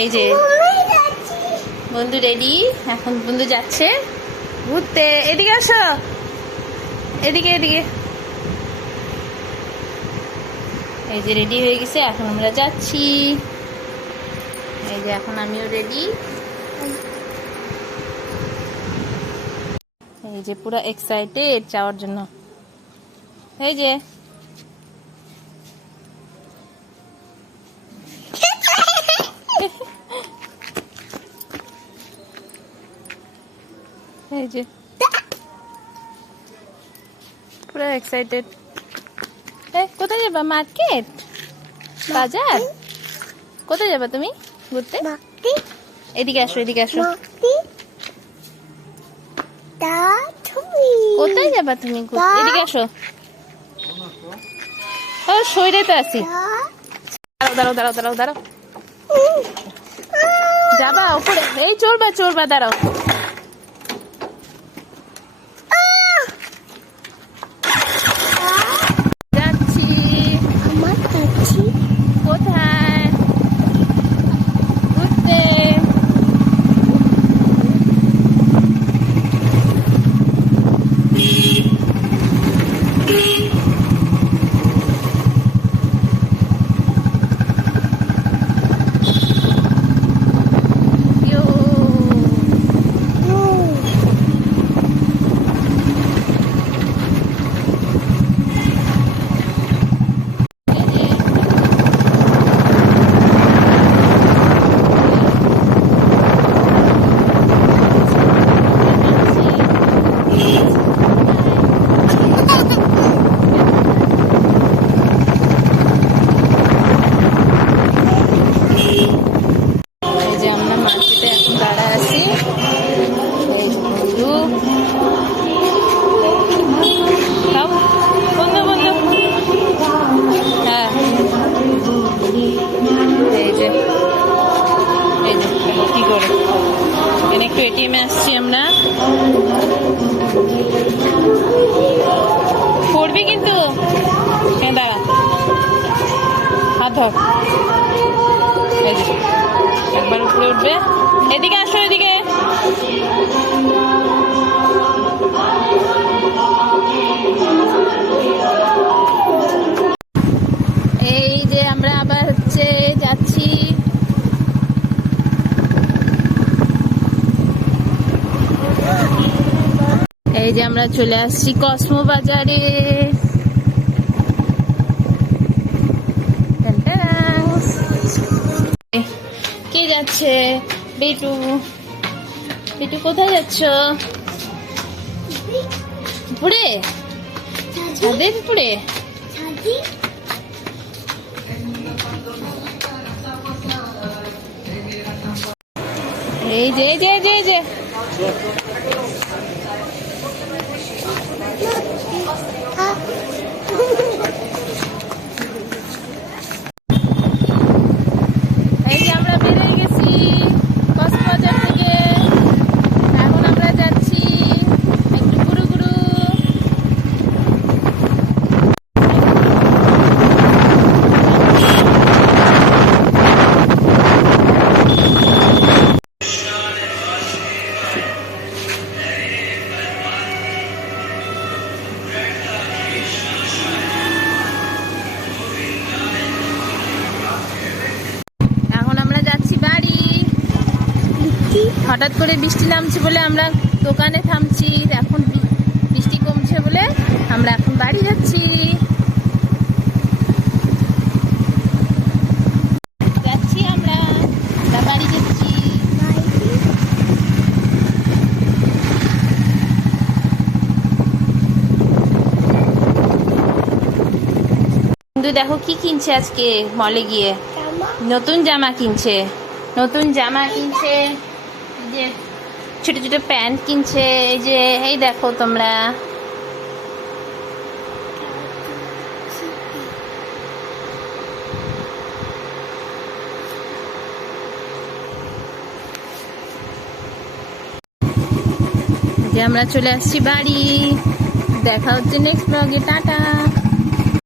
এই যে বন্ধু রেডি, এখন বন্ধু যাচ্ছে ঘুরতে। এদিকে আসো, এদিকে এদিকে। এই যে রেডি হয়ে গেছে, এখন আমরা যাচ্ছি। এই যে এখন আমিও রেডি। এই যে পুরো এক্সাইটেড যাওয়ার জন্য। এই যে এই যে পুরো এক্সাইটেড। কোথায় যাবা? মার্কেট, বাজার? কোথায় যাবা তুমি ঘুরতে? এদিকে আসো, এদিকে আসো। কোথায় যাবা তুমি ঘুরতে? এদিকে আসো। ও সইরে তো আছি। দাঁড়াও দাঁড়াও দাঁড়াও দাঁড়াও। যাবা উপরে? এই চলবা চলবা, দাঁড়াও। যাচ্ছি। কোথায়? ঘুরতে। একটু এটিএমে আসছি আমরা। পড়বি কিন্তু, দাঁড়া, হাত ধর। এই যে একবার উপরে উঠবে। এদিকে আসো, এদিকে। এই যে আমরা আবার যাচ্ছি। এই যে আমরা চলে আসছি কসমো বাজারে। কে যাচ্ছে? বেটু। বেটু কোথায় যাচ্ছ? উপরে, ছাদের উপরে। এই যে এই যে এই যে আমরা বেরিয়ে গেছি কক্সবাজার থেকে। এখন আমরা যাচ্ছি একটু ঘুরু ঘুরু। হঠাৎ করে বৃষ্টি নামছে বলে আমরা দোকানে থামছি। এখন বৃষ্টি কমছে বলে আমরা এখন বাড়ি যাচ্ছি। আমরা বাড়ি যাচ্ছি। বন্ধু দেখো কি কিনছে আজকে মলে গিয়ে। নতুন জামা কিনছে, নতুন জামা কিনছে। যে ছোট ছোট প্যান্ট কিনছে। এই যে এই দেখো তোমরা। যে আমরা চলে আসছি বাড়ি। দেখা হচ্ছে নেক্সট ব্লগে। টাটা।